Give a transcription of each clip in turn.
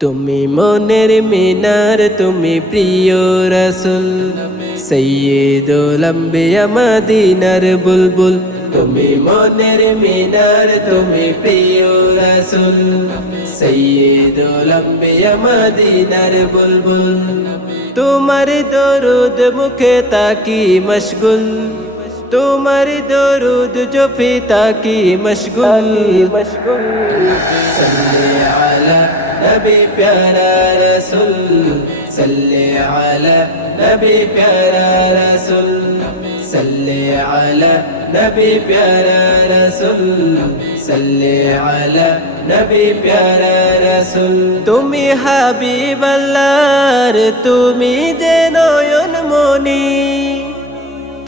তুমি মনের মিনার, তুমি প্রিয় রাসূল, সাইয়্যিদুল আম্বিয়া মদিনার বুলবুল। তুমি মনের মিনার, তুমি প্রিয় রাসূল, সাইয়্যিদুল আম্বিয়া মদিনার বুলবুল। তোমার দরুদ মুখে তাকি মশগুল, তোমার দরুদ জপে তাকি মশগুল। সাল্লি আলা নবী প্যারা রাসূল, সাল্লি আলা নবী প্যারা রাসূল, সাল্লি আলা নবী প্যারা রাসূল, সাল্লি আলা নবী প্যারা রাসূল। তুমি হাবিবাল্লাহর, তুমি যে নয়ন মনি,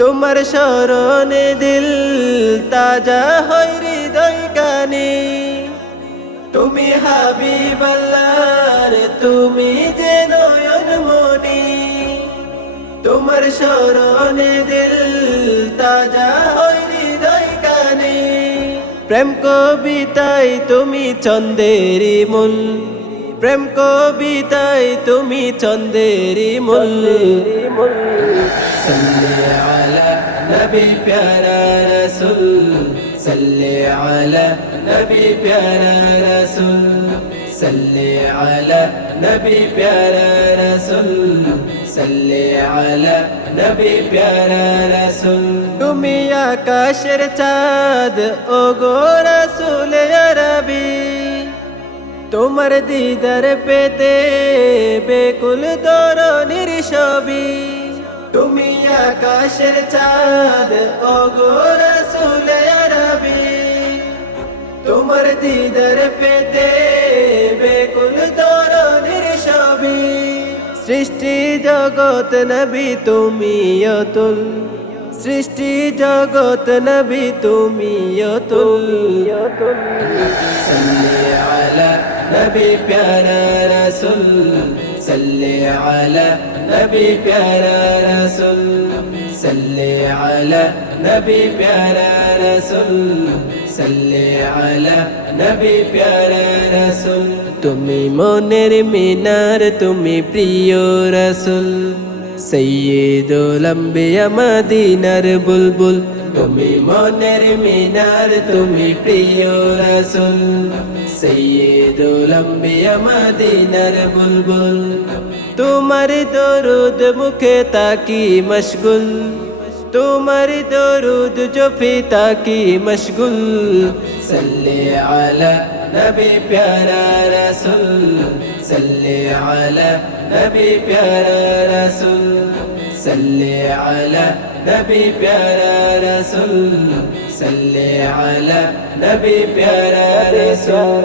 তোমার শরণে দিল তাজা হয় হৃদয় কানে। তুমি হাবিবাল্লাহর, তুমি যে নয়ন মনি, তোমার শরণে দিল তাজা হয় হৃদয় কানে। প্রেম কবিতায় তুমি ছন্দেরি মূল, প্রেম কবিতায় তুমি ছন্দেরি মূল। সাল্লি আলা নবী প্যারা রাসূল, সাল্লি আলা নবী প্যারা রাসূল, সাল্লি আলা নবী প্যারা রাসূল, সাল্লি আলা নবী প্যারা রাসূল। তুমি আকাশের চাঁদ, ওগো রাসূল আরবি, তোমার দিদার পেতে বেকুল তরুণীর ছবি। তুমি আকাশের চাঁদ, ওগো রাসূল আরবি, তোমার দিদার পেতে বেকুল তরুণীর ছবি। সৃষ্টি জগৎ নবী তুমি অতুল, সৃষ্টি জগৎ নবী তুমি অতুল। সাল্লি আলা নবী প্যারা রাসূল, সাল্লি আলা নবী প্যারা রাসূল, সাল্লি আলা নবী প্যারা রাসূল, সাল্লি আলা নবী প্যারা রাসূল। তুমি মনের মিনার, তুমি প্রিয় রাসূল, সাইয়্যিদুল আম্বিয়া মদিনার বুলবুল। তুমি মনের মিনার, তুমি প্রিয় রাসূল, সাইয়্যিদুল আম্বিয়া মদিনার বুলবুল। তোমার দরুদ মুখে তাকি মশগুল, তোমার দরুদ জপে তাকি মশগুল। সাল্লি আলা নবী প্যারা রাসূল, সাল্লি আলা নবী প্যারা রাসূল, সাল্লি আলা নবী প্যারা রাসূল, সাল্লি আলা নবী প্যারা রাসূল।